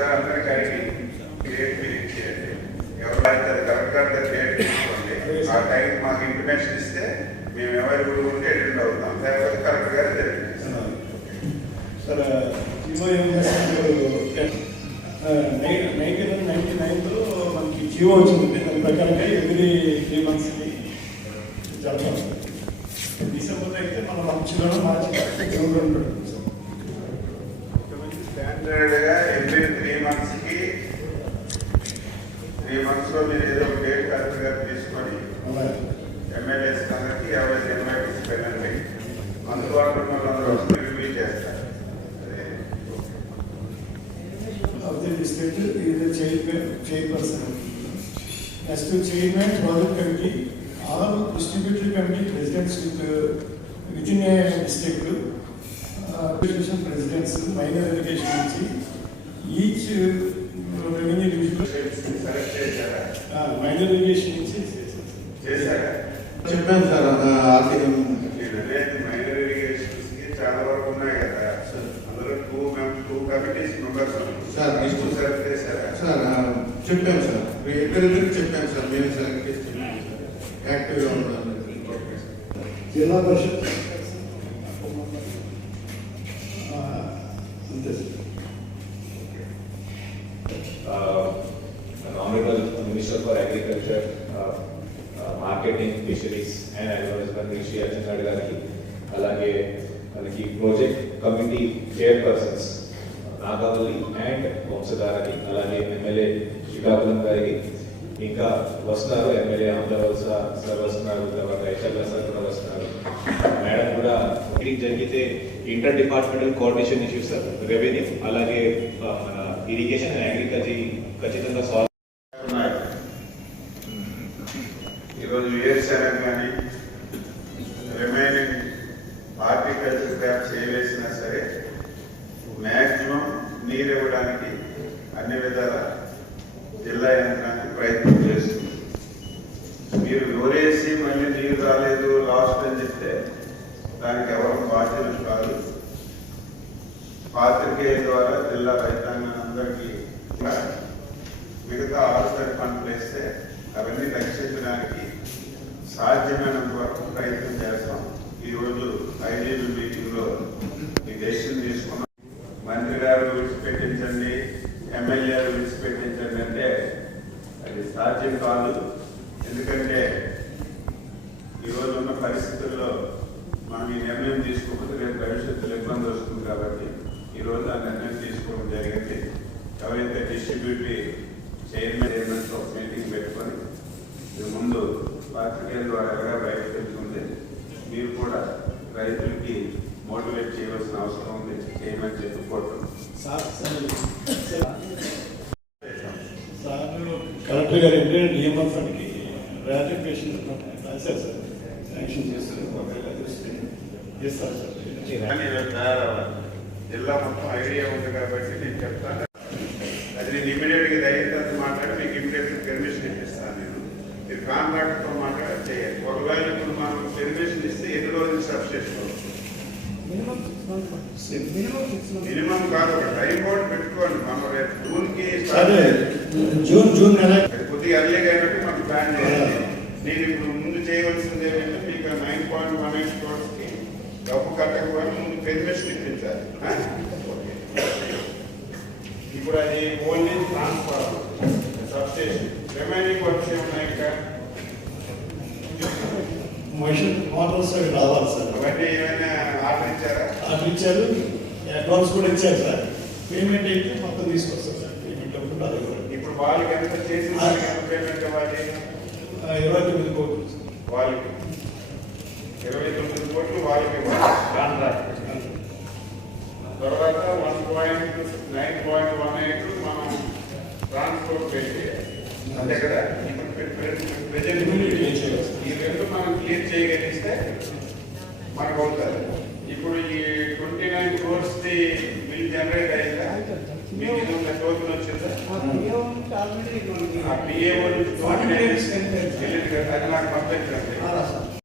ఒకసారి అందరికి అడిగి డేట్ మీరు ఇచ్చేయండి ఎవరు అయితే కరెక్ట్ డేట్ తీసుకోండి ఆ టైం మాకు ఇంటిమేషన్ ఇస్తే మేము అవైలబుల్ ఉంటే అటెండ్ అవుతాం లేకపోతే correct sir GO Ms nineteen ninety నైన్లో మనకి జియో వచ్చింది దాని ప్రకారంగా ఎవ్రీ త్రీ మంత్స్కి డిసెంబర్లో అయితే మనం మార్చిలో మార్చి జూన్లో ఉంటుంది ఎవ్రీ త్రీ మంత్స్కి త్రీ మంత్స్లో మీరు ఏదో ఒక డేట్ కరెక్ట్గా తీసుకొని ఎమ్మెల్యేస్ అందరికి ఎవరైతే ఇన్వైట్ వెళ్ళండి అందుబాటులో ఉన్న వాళ్ళందరూ వస్తే రివ్యూ చేస్తారు chairman, project committee, all distributory committee presidents with, uh, within a district, uh, education presidents, minor education నుంచి, సెలెక్ట్ చేశారా uh, minor education నుంచి చేశారా చెప్పాను సార్ ఆర్థికం నేను మైనర్ ఇరిగేషన్స్కి చాలా వరకు ఉన్నాయి కదా. అందులో two two committees members sir, next sir ఆ, చెప్పాను సార్. ఇద్దరిద్దరికి చెప్పాను సార్ చెప్పాను సార్ యాక్టివ్గా ఉండాలి. జిల్లా పరిషత్ ఆ, అంతే sir uh, an honorable Minister for Agriculture, uh, uh, Marketing, Fisheries and Advertisement, Rishi Achinad గారికి అలాగే మనకి project committee chairpersons Nagavali and వంశధారకి అలాగే ఎమ్మెల్యే శ్రీకాకుళం గారికి ఇంకా వస్తున్నారు ఎమ్మెల్యే అమరావతి సార్ వస్తున్నారు తర్వాత ఐశ్వర్య సార్ కూడా వస్తున్నారు. మేడం కూడా మీటింగ్ జరిగితే inter departmental coordination issues sir revenue అలాగే ఇరిగేషన్ అండ్ అగ్రికల్చర్ ఖచ్చితంగా సాల్వ్ ఉన్నాయి. ఈరోజు వేరుశెనగ కానీ రిమైనింగ్ హార్టికల్చర్ క్రాప్స్ ఏ సరే మ్యాక్సిమం నీరు ఇవ్వడానికి అన్ని విధాల జిల్లా యంత్రానికి ప్రయత్నం పాత్రికేయ ద్వారా జిల్లా రైతాంగానందరికీ మిగతా ఆల్సర్ ఫండ్లు వేస్తే అవన్నీ రక్షించడానికి సాధ్యమైనంత వరకు ప్రయత్నం చేస్తాం. ఈరోజు ఐజీబీ మీటింగ్లో ఈ డెసిషన్ తీసుకున్నాం. మంత్రి గారు విడిచిపెట్టించండి ఎమ్మెల్యేలు విడిచిపెట్టించండి అంటే అది సాధ్యం కాదు. ఎందుకంటే ఈరోజు ఉన్న పరిస్థితుల్లో మనం ఈ నిర్ణయం తీసుకోకపోతే రేపు భవిష్యత్తులో ఇబ్బంది వస్తుంది కాబట్టి ఈరోజు ఆ నిర్ణయం తీసుకోవడం జరిగింది. ఎవరైతే డిస్ట్రిబ్యూటరీ చైర్మన్ చైర్మన్తో ఒక మీటింగ్ పెట్టుకొని ఇది ముందు పాత్రికేయుల ద్వారా బయటకు వెళ్తుంది మీరు కూడా రైతులకి మోటివేట్ చేయవలసిన అవసరం ఉంది. చేయమని చెప్పి కోరుతున్నాం సార్ సార్ కలెక్టర్ గారు ఏంటంటే డిఎంఎం ఫండ్కి రాటిఫికేషన్ రాశారు సార్? శాంక్షన్ చేస్తారు చేస్తారు సార్ కానీ తయారవ్వాలి. జిల్లా మొత్తం ఐడియా ఉంది కాబట్టి నేను చెప్తాను. అది నేను ఇమీడియట్గా దయచేసి మాట్లాడి మీకు ఇమీడియట్ పర్మిషన్ ఇప్పిస్తాను నేను. మీరు కాంట్రాక్ట్తో మాట్లాడి చేయాలి. ఒకవేళ ఇప్పుడు మనం పర్మిషన్ ఇస్తే ఎన్ని రోజులు సబ్ చేసుకోవచ్చు మినిమం కాదు ఒక టైం బోర్డు పెట్టుకోండి. మనం రేపు జూన్కి అదే జూన్ జూన్ నెల. కొద్దిగా ఎర్లీగా అయినట్టు మనం ప్లాన్ చేయాలి నేను ఇప్పుడు ముందు చేయవలసింది ఏంటంటే మీకు నైన్ పాయింట్ వన్ ఎయిట్ క్రోర్స్కి డబ్బు కట్టకపోయినా పర్మిషన్ ఇప్పించాలి. ఇప్పుడు అది only transfer substation remaining works ఏమున్నాయి ఇంకా మిషన్ మోటార్స్ అవి రావాలి సార్ అవన్నీ ఏమైనా ఆర్డర్ ఇచ్చారా? ఇచ్చారు. అడ్వాన్స్ కూడా ఇచ్చారు సార్ పేమెంట్ అయితే మొత్తం తీసుకొస్తారు సార్ పేమెంట్ అప్పుడు అది కూడా ఇప్పుడు వాళ్ళకి ఎంత చేసిన వాళ్ళకి ఎంత పేమెంట్ ఇవ్వాలి? ఇరవై తొమ్మిది కోట్లు. సార్. వాళ్ళకి. ఇరవై తొమ్మిది కోట్లు వాళ్ళకి ఇవ్వాలి. కాంట్రాక్ట్ తర్వాత one point nine point one eight మనం ట్రాన్స్పోర్ట్ పే చేయాలి అంతే కదా? ప్రెజెంట్. ఈ రెండు మనం క్లియర్ చేయగలిగిస్తే మనకు అవుతుంది. ఇప్పుడు ఈ twenty nine crores the bill generate అయిందా? మీకు టోకెన్ వచ్చిందా? టోకెన్ వెళ్ళింది. కదా? అది నాకు పంపించండి.